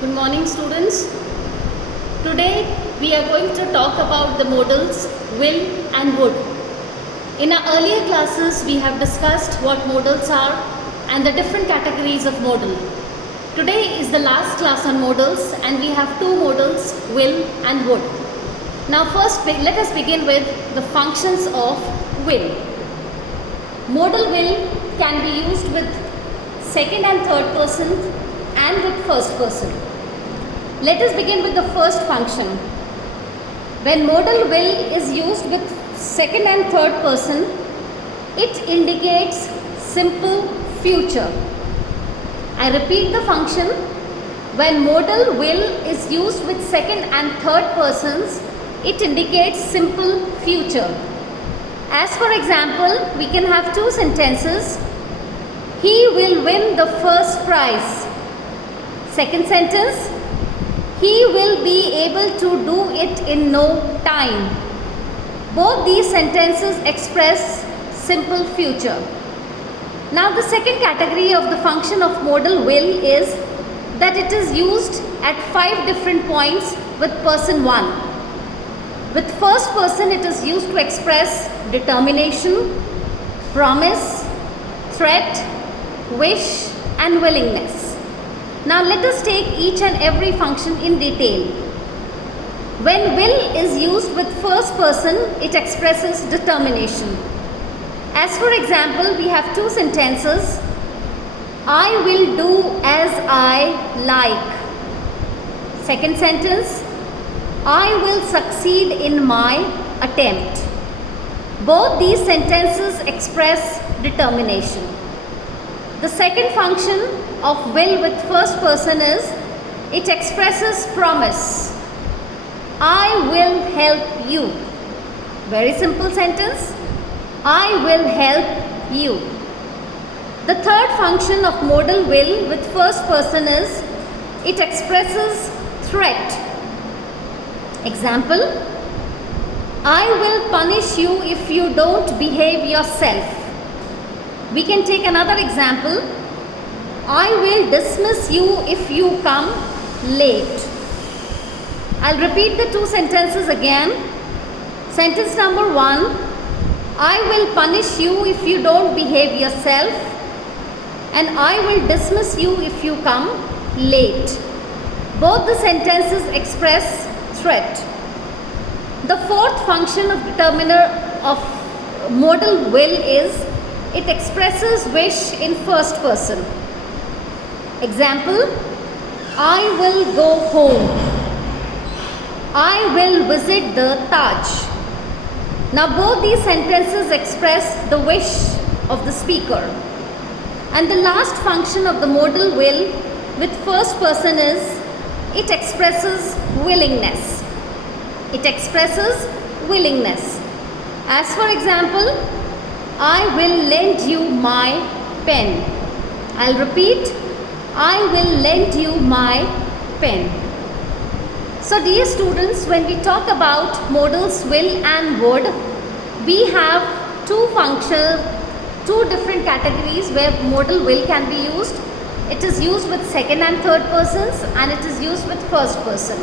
Good morning, students. Today we are going to talk about the modals will and would. In our earlier classes we have discussed what modals are and the different categories of modal. Today is the last class on modals and we have two modals, will and would. Now first let us begin with the functions of will. Modal will can be used with second and third person and with first person. Let us begin with the first function. When modal will is used with second and third person, it indicates simple future. I repeat the function. When modal will is used with second and third persons, it indicates simple future. As for example, we can have two sentences. He will win the first prize. Second sentence, he will be able to do it in no time. Both these sentences express simple future. Now the second category of the function of modal will is that it is used at 5 different points with person 1. With first person it is used to express determination, promise, threat, wish and willingness. Now let us take each and every function in detail. When will is used with first person, it expresses determination. As for example, we have two sentences. I will do as I like. Second sentence, I will succeed in my attempt. Both these sentences express determination. The second function of will with first person is it expresses promise. I will help you. Very simple sentence. I will help you. The third function of modal will with first person is it expresses threat. Example, I will punish you if you don't behave yourself. We can take another example. I will dismiss you if you come late. I'll repeat the two sentences again. Sentence number 1, I will punish you if you don't behave yourself, and I will dismiss you if you come late. Both the sentences express threat. The fourth function of determiner of modal will is it expresses wish in first person. Example, I will go home. I will visit the Taj. Now both these sentences express the wish of the speaker. And the last function of the modal will with first person is it expresses willingness. It expresses willingness. As for example, I will lend you my pen. I'll repeat, I will lend you my pen. So dear students, when we talk about modals will and would, we have two different categories where modal will can be used. It is used with second and third persons and it is used with first person.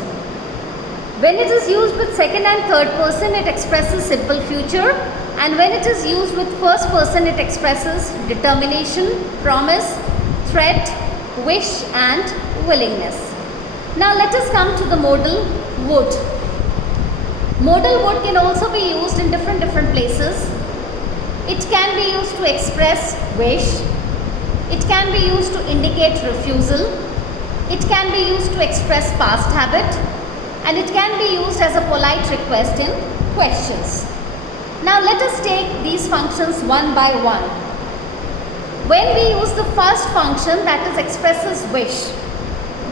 When it is used with second and third person, it expresses simple future, and when it is used with first person, it expresses determination, promise, threat, wish and willingness. Now let us come to the modal would. Modal would can also be used in different places. It can be used to express wish. It can be used to indicate refusal. It can be used to express past habit. And it can be used as a polite request in questions. Now let us take these functions one by one. When we use the first function, that is expresses wish,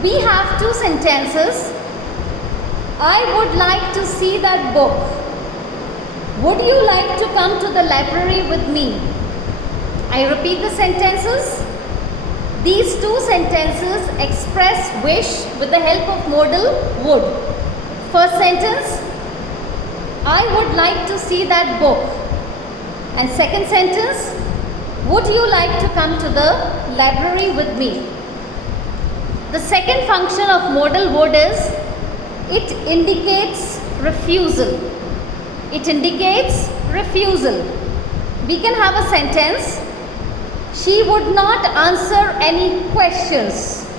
we have two sentences. I would like to see that book. Would you like to come to the library with me? I repeat the sentences. These two sentences express wish with the help of modal would. First sentence, I would like to see that book. And second sentence, would you like to come to the library with me? The second function of modal would is it indicates refusal. It indicates refusal. We can have a sentence, she would not answer any questions.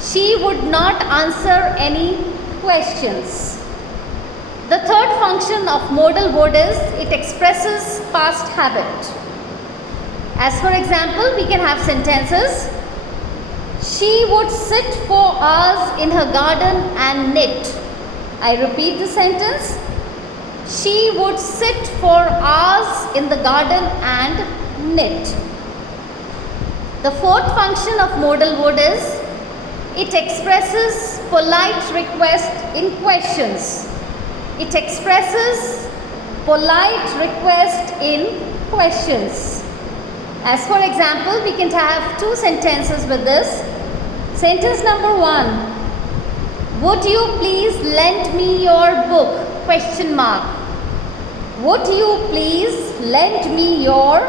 She would not answer any questions. The third function of modal would is it expresses past habit. As for example, we can have sentences, she would sit for hours in her garden and knit. I repeat the sentence, she would sit for hours in the garden and knit. The fourth function of modal would is it expresses polite request in questions. It expresses polite request in questions. As for example, we can have two sentences with this. Sentence number 1. Would you please lend me your book? Question mark. Would you please lend me your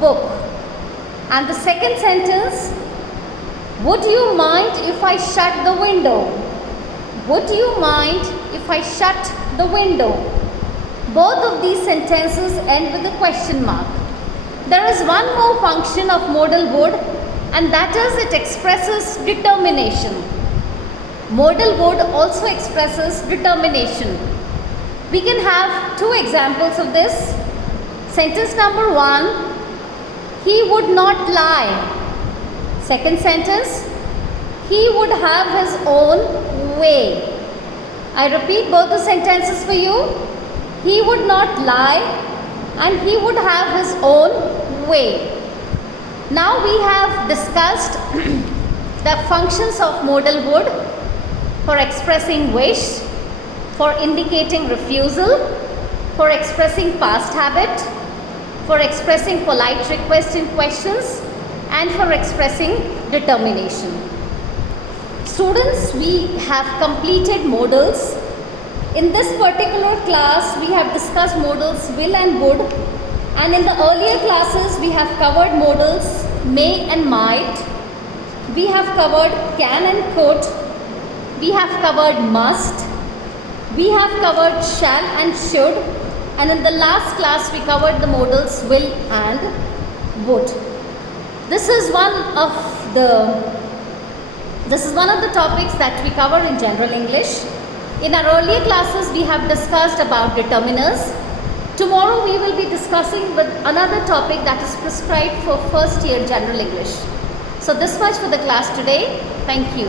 book? And the second sentence, would you mind if I shut the window? Would you mind if I shut the window? Both of these sentences end with a question mark. There is one more function of modal would, and that is it expresses determination. Modal would also expresses determination. We can have two examples of this. Sentence number 1, he would not lie. Second sentence, he would have his own way. I repeat both the sentences for you. He would not lie and he would have his own way. Now we have discussed the functions of modal would for expressing wish, for indicating refusal, for expressing past habit, for expressing polite request in questions, and for expressing determination. Students, we have completed modals. In this particular class, we have discussed modals will and would, and in the earlier classes, we have covered modals may and might. We have covered can and could. We have covered must. We have covered shall and should. And in the last class, we covered the modals will and would. This is one of the topics that we cover in general English. In our earlier classes, we have discussed about determiners. Tomorrow, we will be discussing with another topic that is prescribed for first year general English. So this much for the class today. Thank you.